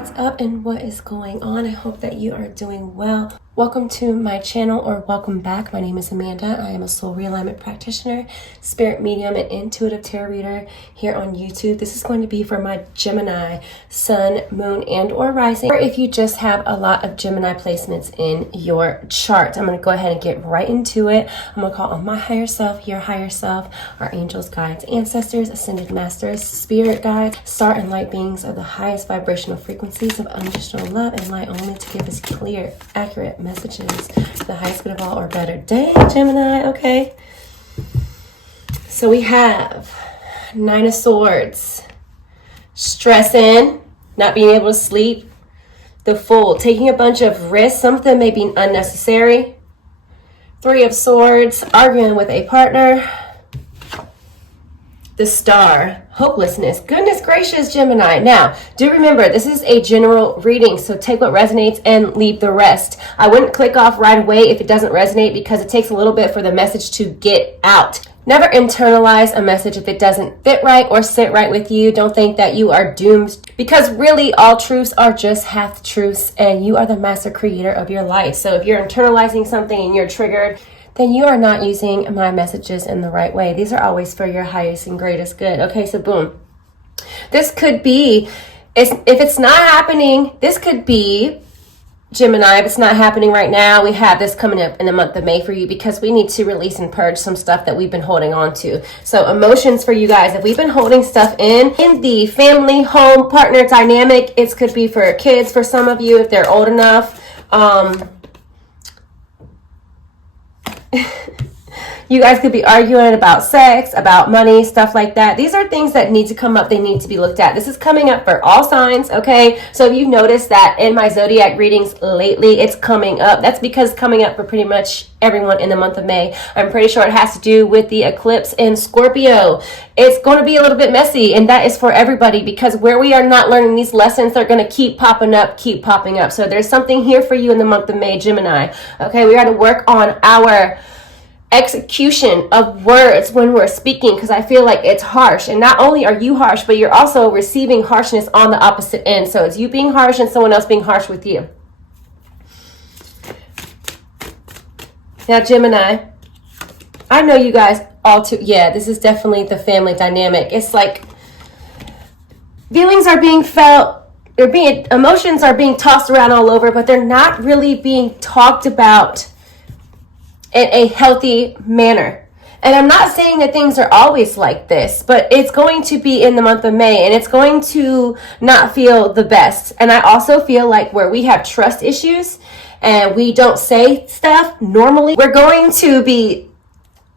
what's up and what is going on? I hope that you are doing well. Welcome to my channel, or welcome back. My name is Amanda. I am a soul realignment practitioner, spirit medium, and intuitive tarot reader here on YouTube. This is going to be for my Gemini Sun, Moon, and or Rising, or if you just have a lot of Gemini placements in your chart. I'm going to go ahead and get right into it. I'm going to call on my higher self, your higher self, our angels, guides, ancestors, ascended masters, spirit guides, star and light beings of the highest vibrational frequencies of unconditional love and light only, to give us clear, accurate messages for the highest good of all or better day, Gemini. Okay, so we have Nine of Swords, stressing, not being able to sleep, the Fool, taking a bunch of risks, some of them may be unnecessary, Three of Swords, arguing with a partner, the Star, hopelessness. Goodness gracious, Gemini. Now, do remember, this is a general reading, so take what resonates and leave the rest. I wouldn't click off right away if it doesn't resonate, because it takes a little bit for the message to get out. Never internalize a message if it doesn't fit right or sit right with you. Don't think that you are doomed, because really all truths are just half truths, and you are the master creator of your life. So if you're internalizing something and you're triggered, then you are not using my messages in the right way. These are always for your highest and greatest good. Okay, so boom. This could be, if it's not happening, this could be, Gemini, if it's not happening right now, we have this coming up in the month of May for you, because we need to release and purge some stuff that we've been holding on to. So emotions for you guys, if we've been holding stuff in the family, home, partner dynamic, it could be for kids, for some of you, if they're old enough. You guys could be arguing about sex, about money, stuff like that. These are things that need to come up. They need to be looked at. This is coming up for all signs, okay? So if you've noticed that in my zodiac readings lately, it's coming up. That's because it's coming up for pretty much everyone in the month of May. I'm pretty sure it has to do with the eclipse in Scorpio. It's going to be a little bit messy, and that is for everybody, because where we are not learning these lessons, they're going to keep popping up. So there's something here for you in the month of May, Gemini. Okay, we got to work on our execution of words when we're speaking, because I feel like it's harsh, and not only are you harsh, but you're also receiving harshness on the opposite end. So it's you being harsh and someone else being harsh with you. Now, Gemini, I know you guys all too, yeah, this is definitely the family dynamic. It's like feelings are being felt, emotions are being tossed around all over, but they're not really being talked about in a healthy manner. And I'm not saying that things are always like this, but it's going to be in the month of May, and it's going to not feel the best. And I also feel like where we have trust issues and we don't say stuff normally, we're going to be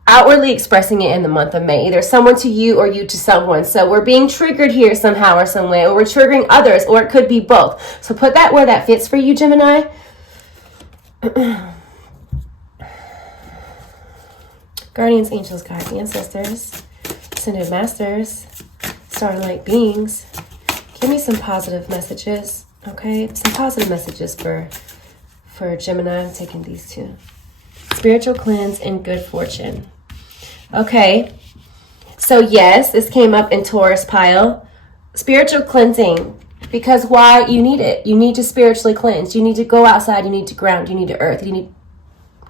outwardly expressing it in the month of May, either someone to you or you to someone. So we're being triggered here somehow or some way, or we're triggering others, or it could be both. So put that where that fits for you, Gemini. Guardians, angels, guides, ancestors, ascended masters, star and light beings, give me some positive messages, okay? Some positive messages for Gemini. I'm taking these two. Spiritual cleanse and good fortune. Okay, so yes, this came up in Taurus pile. Spiritual cleansing, because why? You need it. You need to spiritually cleanse. You need to go outside. You need to ground. You need to earth. You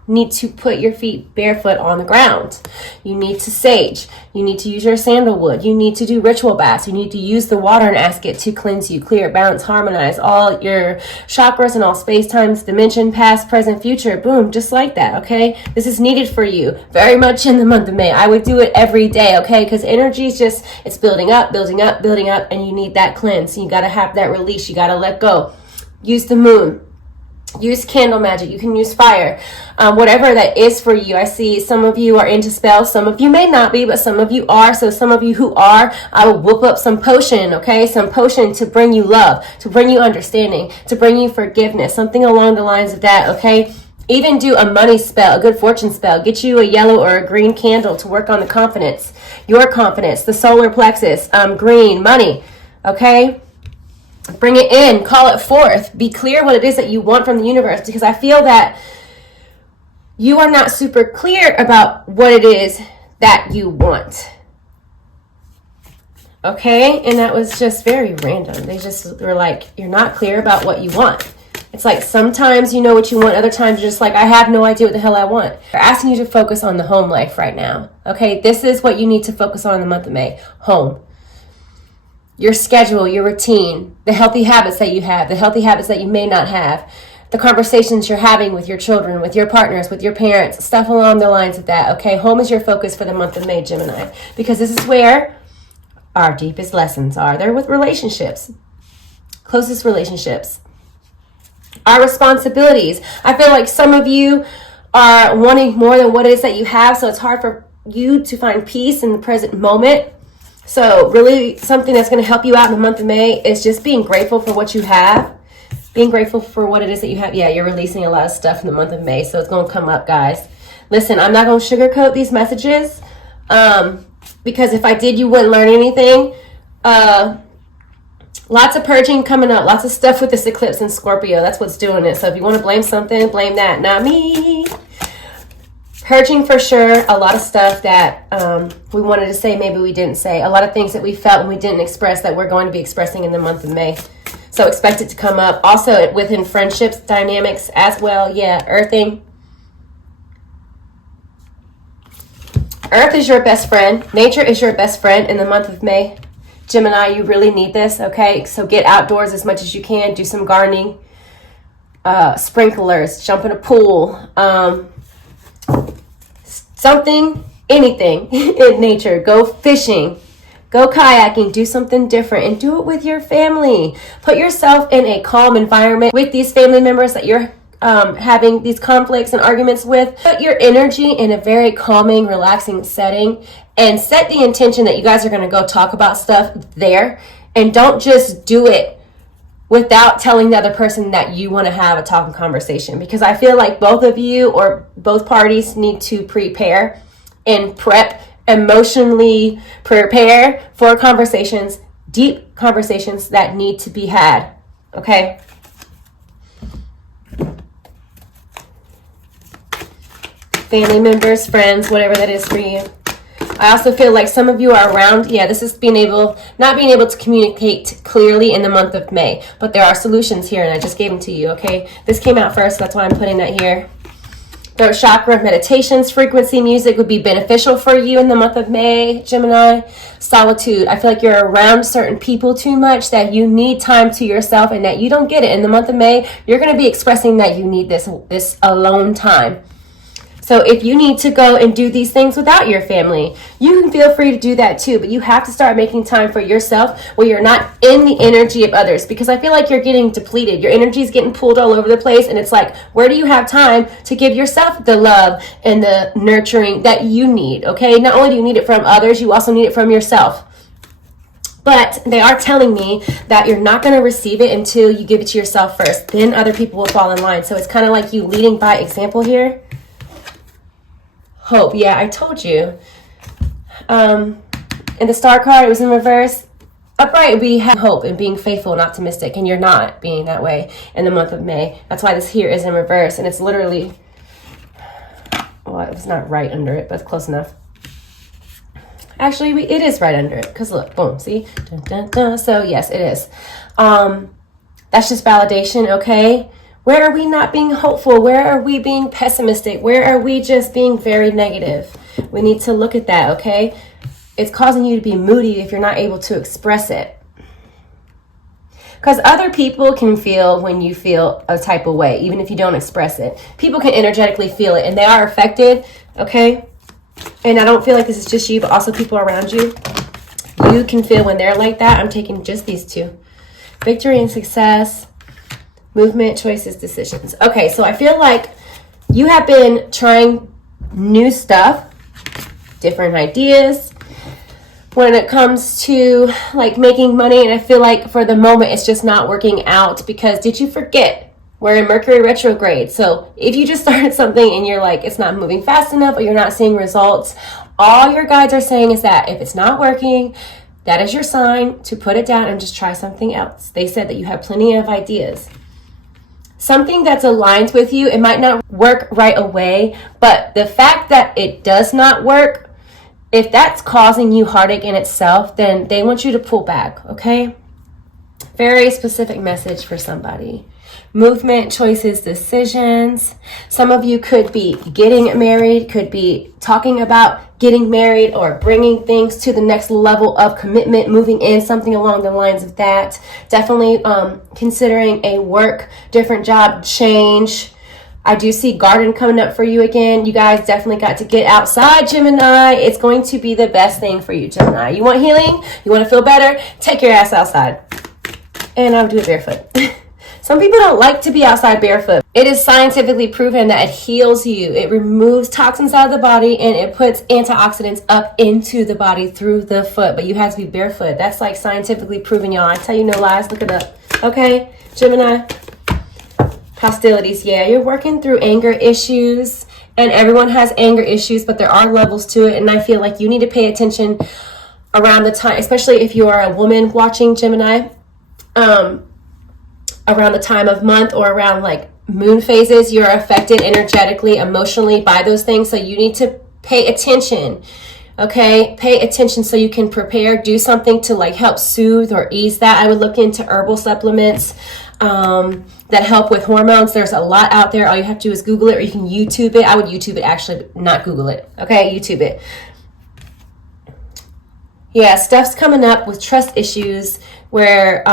need to put your feet barefoot on the ground. You need to sage. You need to use your sandalwood. You need to do ritual baths. You need to use the water and ask it to cleanse you, clear, balance, harmonize all your chakras and all space, times, dimension, past, present, future. Boom, just like that, okay? This is needed for you very much in the month of May. I would do it every day, okay? Because energy is just, it's building up, and you need that cleanse. You got to have that release. You got to let go. Use the moon. Use candle magic. You can use fire, whatever that is for you. I see some of you are into spells. Some of you may not be, but some of you are. So some of you who are, I will whoop up some potion, okay? Some potion to bring you love, to bring you understanding, to bring you forgiveness, something along the lines of that, okay? Even do a money spell, a good fortune spell. Get you a yellow or a green candle to work on the confidence, your confidence, the solar plexus, green, money, okay? Bring it in, call it forth, be clear what it is that you want from the universe, because I feel that you are not super clear about what it is that you want. Okay, and that was just very random. They just were like, you're not clear about what you want. It's like sometimes you know what you want, other times you're just like, I have no idea what the hell I want. They're asking you to focus on the home life right now. Okay, this is what you need to focus on in the month of May. Home. Your schedule, your routine, the healthy habits that you have, the healthy habits that you may not have, the conversations you're having with your children, with your partners, with your parents, stuff along the lines of that. Okay, home is your focus for the month of May, Gemini, because this is where our deepest lessons are. They're with relationships, closest relationships, our responsibilities. I feel like some of you are wanting more than what it is that you have, so it's hard for you to find peace in the present moment. So really something that's going to help you out in the month of May is just being grateful for what you have, being grateful for what it is that you have. Yeah, you're releasing a lot of stuff in the month of May, so it's going to come up, guys. Listen, I'm not going to sugarcoat these messages, because if I did, you wouldn't learn anything. Lots of purging coming up. Lots of stuff with this eclipse in Scorpio. That's what's doing it. So if you want to blame something, blame that. Not me. Purging for sure. A lot of stuff that we wanted to say, maybe we didn't say. A lot of things that we felt and we didn't express that we're going to be expressing in the month of May. So expect it to come up. Also within friendships, dynamics as well. Yeah, earthing. Earth is your best friend. Nature is your best friend in the month of May. Gemini, you really need this, okay? So get outdoors as much as you can. Do some gardening, sprinklers, jump in a pool, something, anything in nature. Go fishing, go kayaking, do something different, and do it with your family. Put yourself in a calm environment with these family members that you're having these conflicts and arguments with. Put your energy in a very calming, relaxing setting and set the intention that you guys are going to go talk about stuff there, and don't just do it without telling the other person that you want to have a talking conversation, because I feel like both of you or both parties need to prepare and prep, emotionally prepare for conversations, deep conversations that need to be had, okay? Family members, friends, whatever that is for you. I also feel like some of you are around. Yeah, this is not being able to communicate clearly in the month of May, but there are solutions here, and I just gave them to you, okay? This came out first, so that's why I'm putting that here. Throat chakra, meditations, frequency music would be beneficial for you in the month of May, Gemini. Solitude. I feel like you're around certain people too much, that you need time to yourself and that you don't get it. In the month of May, you're going to be expressing that you need this alone time. So if you need to go and do these things without your family, you can feel free to do that too. But you have to start making time for yourself where you're not in the energy of others, because I feel like you're getting depleted. Your energy is getting pulled all over the place. And it's like, where do you have time to give yourself the love and the nurturing that you need? Okay. Not only do you need it from others, you also need it from yourself. But they are telling me that you're not going to receive it until you give it to yourself first. Then other people will fall in line. So it's kind of like you leading by example here. Hope. Yeah, I told you. In the star card, it was in reverse. Upright, we have hope and being faithful and optimistic, and you're not being that way in the month of May. That's why this here is in reverse, and it's literally, well, it was not right under it, but it's close enough. Actually, it is right under it, because look, boom, see? Dun, dun, dun. So yes, it is. That's just validation, okay? Where are we not being hopeful? Where are we being pessimistic? Where are we just being very negative? We need to look at that, okay? It's causing you to be moody if you're not able to express it. Because other people can feel when you feel a type of way, even if you don't express it. People can energetically feel it, and they are affected, okay? And I don't feel like this is just you, but also people around you. You can feel when they're like that. I'm taking just these two. Victory and success. Movement, choices, decisions. Okay, so I feel like you have been trying new stuff, different ideas when it comes to like making money, and I feel like for the moment it's just not working out, because did you forget we're in Mercury retrograde? So if you just started something and you're like it's not moving fast enough or you're not seeing results, all your guides are saying is that if it's not working, that is your sign to put it down and just try something else. They said that you have plenty of ideas. Something that's aligned with you. It might not work right away, but the fact that it does not work if that's causing you heartache in itself, then they want you to pull back, okay? Very specific message for somebody. Movement, choices, decisions. Some of you could be getting married, could be talking about getting married or bringing things to the next level of commitment, moving in, something along the lines of that. Definitely considering a work, different job change. I do see garden coming up for you again. You guys definitely got to get outside, Gemini. It's going to be the best thing for you, Gemini. You want healing? You want to feel better? Take your ass outside. And I would do it barefoot. Some people don't like to be outside barefoot. It is scientifically proven that it heals you. It removes toxins out of the body and it puts antioxidants up into the body through the foot. But you have to be barefoot. That's like scientifically proven, y'all. I tell you no lies. Look it up. Okay, Gemini. Hostilities, yeah, you're working through anger issues, and everyone has anger issues, but there are levels to it, and I feel like you need to pay attention around the time, especially if you are a woman watching, Gemini, around the time of month or around like moon phases. You're affected energetically, emotionally by those things, so you need to pay attention. Okay, pay attention so you can prepare, do something to like help soothe or ease that. I would look into herbal supplements that help with hormones. There's a lot out there. All you have to do is Google it, or you can YouTube it. I would YouTube it, actually, not Google it. Okay, YouTube it. Yeah, stuff's coming up with trust issues where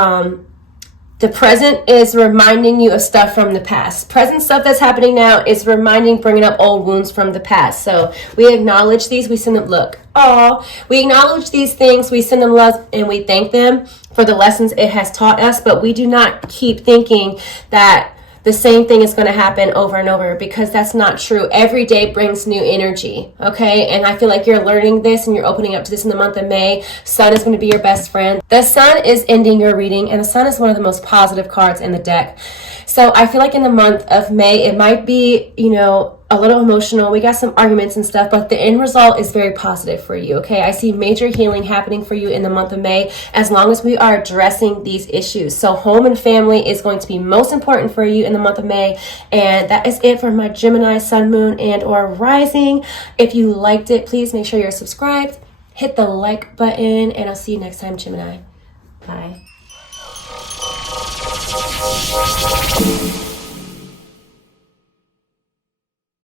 the present is reminding you of stuff from the past. Present stuff that's happening now is bringing up old wounds from the past. So we acknowledge these, we send them, we acknowledge these things, we send them love, and we thank them for the lessons it has taught us, but we do not keep thinking that the same thing is going to happen over and over, because that's not true. Every day brings new energy, okay? And I feel like you're learning this and you're opening up to this in the month of May. Sun is going to be your best friend. The Sun is ending your reading, and the Sun is one of the most positive cards in the deck. So I feel like in the month of May, it might be, a little emotional. We got some arguments and stuff, but the end result is very positive for you, okay? I see major healing happening for you in the month of May, as long as we are addressing these issues. So home and family is going to be most important for you in the month of May. And that is it for my Gemini, Sun, Moon, and or Rising. If you liked it, please make sure you're subscribed. Hit the like button, and I'll see you next time, Gemini. Bye.